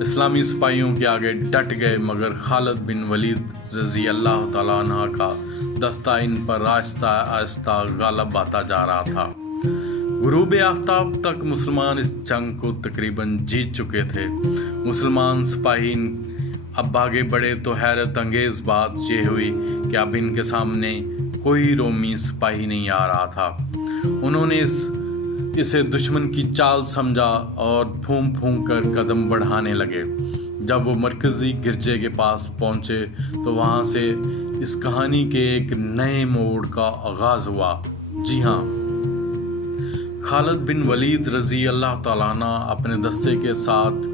اسلامی سپاہیوں کے آگے ڈٹ گئے، مگر خالد بن ولید رضی اللہ تعالیٰ عنہ کا دستہ ان پر آہستہ آہستہ غالب آتا جا رہا تھا۔ غروب آفتاب تک مسلمان اس جنگ کو تقریباً جیت چکے تھے۔ مسلمان سپاہی اب بھاگے بڑے تو حیرت انگیز بات یہ ہوئی کہ اب ان کے سامنے کوئی رومی سپاہی نہیں آ رہا تھا۔ انہوں نے اسے دشمن کی چال سمجھا اور پھونک پھونک کر قدم بڑھانے لگے۔ جب وہ مرکزی گرجے کے پاس پہنچے تو وہاں سے اس کہانی کے ایک نئے موڑ کا آغاز ہوا۔ جی ہاں، خالد بن ولید رضی اللہ تعالیٰ عنہ اپنے دستے کے ساتھ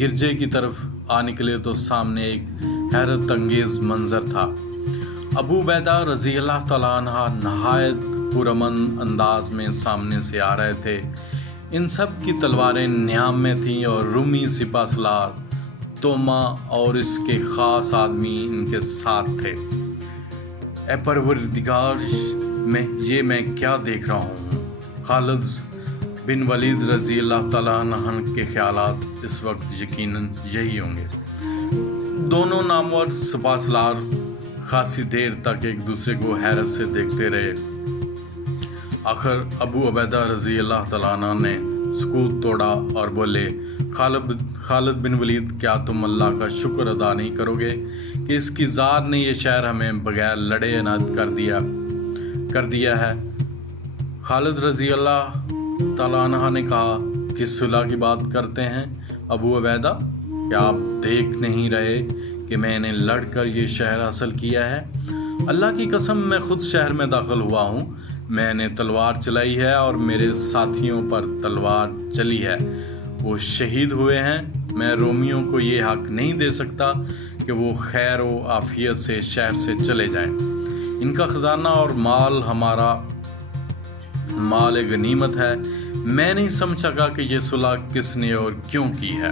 گرجے کی طرف آ نکلے تو سامنے ایک حیرت انگیز منظر تھا۔ ابو عبیدہ رضی اللہ تعالیٰ عنہ نہایت پرامن انداز میں سامنے سے آ رہے تھے۔ ان سب کی تلواریں نیام میں تھیں اور رومی سپہ سالار توما اور اس کے خاص آدمی ان کے ساتھ تھے۔ اے پروردگار، میں کیا دیکھ رہا ہوں؟ خالد بن ولید رضی اللہ تعالیٰ عنہ کے خیالات اس وقت یقیناً یہی ہوں گے۔ دونوں نامور سپہ سالار خاصی دیر تک ایک دوسرے کو حیرت سے دیکھتے رہے۔ آخر ابو عبیدہ رضی اللہ تعالیٰ عنہ نے سکوت توڑا اور بولے، خالد بن ولید، کیا تم اللہ کا شکر ادا نہیں کرو گے کہ اس کی ذات نے یہ شہر ہمیں بغیر لڑے عنایت کر دیا ہے؟ خالد رضی اللہ تعالیٰ عنہ نے کہا، کس صلح کی بات کرتے ہیں ابو عبیدہ؟ کیا آپ دیکھ نہیں رہے کہ میں نے لڑ کر یہ شہر حاصل کیا ہے؟ اللہ کی قسم، میں خود شہر میں داخل ہوا ہوں۔ میں نے تلوار چلائی ہے اور میرے ساتھیوں پر تلوار چلی ہے، وہ شہید ہوئے ہیں۔ میں رومیوں کو یہ حق نہیں دے سکتا کہ وہ خیر و عافیت سے شہر سے چلے جائیں۔ ان کا خزانہ اور مال ہمارا مال غنیمت ہے۔ میں نہیں سمجھ سکا کہ یہ صلح کس نے اور کیوں کی ہے۔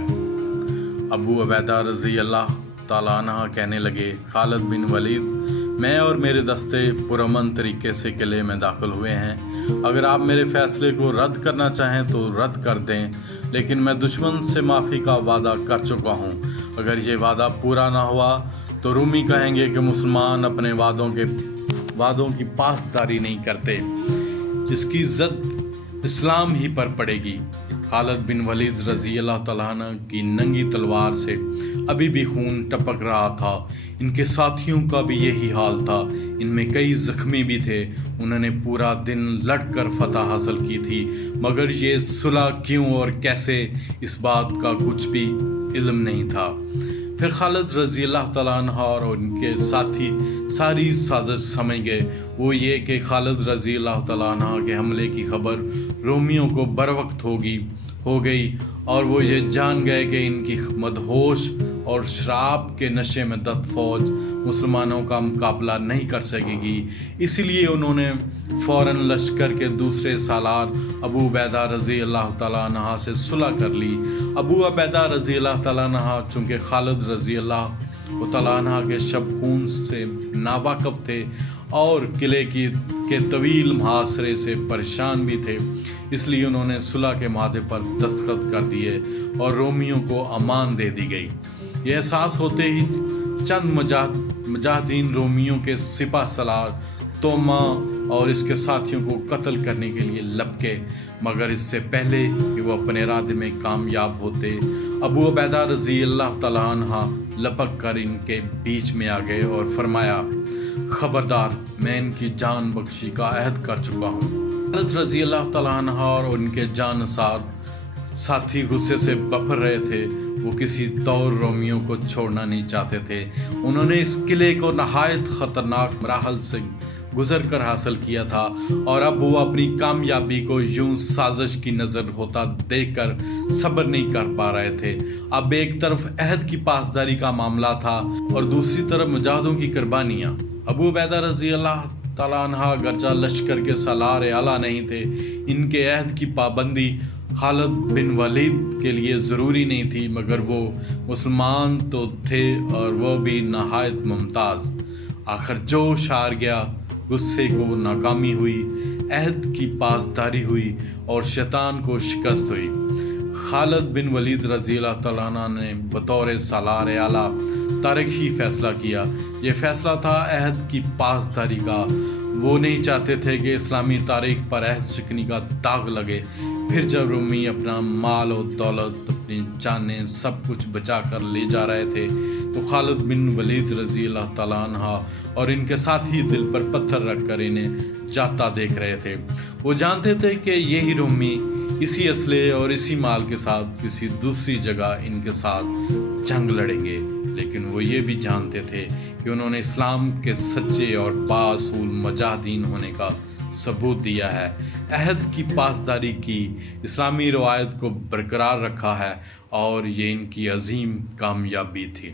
ابو عبیدہ رضی اللہ تعالیٰ عنہ کہنے لگے، خالد بن ولید، میں اور میرے دستے پرامن طریقے سے قلعے میں داخل ہوئے ہیں۔ اگر آپ میرے فیصلے کو رد کرنا چاہیں تو رد کر دیں، لیکن میں دشمن سے معافی کا وعدہ کر چکا ہوں۔ اگر یہ وعدہ پورا نہ ہوا تو رومی کہیں گے کہ مسلمان اپنے وعدوں کی پاسداری نہیں کرتے، اس کی زد اسلام ہی پر پڑے گی۔ خالد بن ولید رضی اللہ تعالیٰ عنہ کی ننگی تلوار سے ابھی بھی خون ٹپک رہا تھا۔ ان کے ساتھیوں کا بھی یہی حال تھا، ان میں کئی زخمی بھی تھے۔ انہوں نے پورا دن لڑ کر فتح حاصل کی تھی، مگر یہ صلح کیوں اور کیسے، اس بات کا کچھ بھی علم نہیں تھا۔ پھر خالد رضی اللہ تعالیٰ عنہ اور ان کے ساتھی ساری سازش سمجھ گئے۔ وہ یہ کہ خالد رضی اللہ تعالیٰ عنہ کے حملے کی خبر رومیوں کو بروقت ہو گئی اور وہ یہ جان گئے کہ ان کی مدہوش اور شراب کے نشے میں دت فوج مسلمانوں کا مقابلہ نہیں کر سکے گی۔ اس لیے انہوں نے فوراً لشکر کے دوسرے سالار ابو عبیدہ رضی اللہ تعالیٰ عنہ سے صلح کر لی۔ ابو عبیدہ رضی اللہ تعالیٰ عنہ چونکہ خالد رضی اللہ تعالیٰ عنہ کے شب خون سے ناواقف تھے اور قلعے کے طویل محاصرے سے پریشان بھی تھے، اس لیے انہوں نے صلح کے معاہدے پر دستخط کر دیے اور رومیوں کو امان دے دی گئی۔ یہ احساس ہوتے ہی چند مجاہدین رومیوں کے سپہ سالار توما اور اس کے ساتھیوں کو قتل کرنے کے لیے لپکے، مگر اس سے پہلے کہ وہ اپنے ارادے میں کامیاب ہوتے، ابو عبیدہ رضی اللہ تعالیٰ عنہ لپک کر ان کے بیچ میں آ گئے اور فرمایا، خبردار، میں ان کی جان بخشی کا عہد کر چکا ہوں۔ خالد رضی اللہ تعالیٰ عنہ اور ان کے جانثار ساتھی غصے سے بپھر رہے تھے۔ وہ کسی طور رومیوں کو چھوڑنا نہیں چاہتے تھے۔ انہوں نے اس قلعے کو نہایت خطرناک مراحل سے گزر کر حاصل کیا تھا اور اب وہ اپنی کامیابی کو یوں سازش کی نظر ہوتا دیکھ کر صبر نہیں کر پا رہے تھے۔ اب ایک طرف عہد کی پاسداری کا معاملہ تھا اور دوسری طرف مجاہدوں کی قربانیاں۔ ابو عبیدہ رضی اللہ تعالیٰ عنہ گرجہ لشکر کے سالار اعلیٰ نہیں تھے۔ ان کے عہد کی پابندی خالد بن ولید کے لیے ضروری نہیں تھی، مگر وہ مسلمان تو تھے اور وہ بھی نہایت ممتاز۔ آخر جوش ہار گیا، غصے کو ناکامی ہوئی، عہد کی پاسداری ہوئی اور شیطان کو شکست ہوئی۔ خالد بن ولید رضی اللہ تعالیٰ عنہ نے بطور سالار اعلیٰ تاریخی فیصلہ کیا۔ یہ فیصلہ تھا عہد کی پاسداری کا۔ وہ نہیں چاہتے تھے کہ اسلامی تاریخ پر عہد شکنی کا داغ لگے۔ پھر جب رومی اپنا مال و دولت، اپنی جانیں، سب کچھ بچا کر لے جا رہے تھے تو خالد بن ولید رضی اللہ تعالیٰ عنہ اور ان کے ساتھی دل پر پتھر رکھ کر انہیں جاتا دیکھ رہے تھے۔ وہ جانتے تھے کہ یہی رومی اسی اسلحے اور اسی مال کے ساتھ کسی دوسری جگہ ان کے ساتھ جنگ لڑیں گے، لیکن وہ یہ بھی جانتے تھے کہ انہوں نے اسلام کے سچے اور بااصول مجاہدین ہونے کا ثبوت دیا ہے، عہد کی پاسداری کی، اسلامی روایت کو برقرار رکھا ہے، اور یہ ان کی عظیم کامیابی تھی۔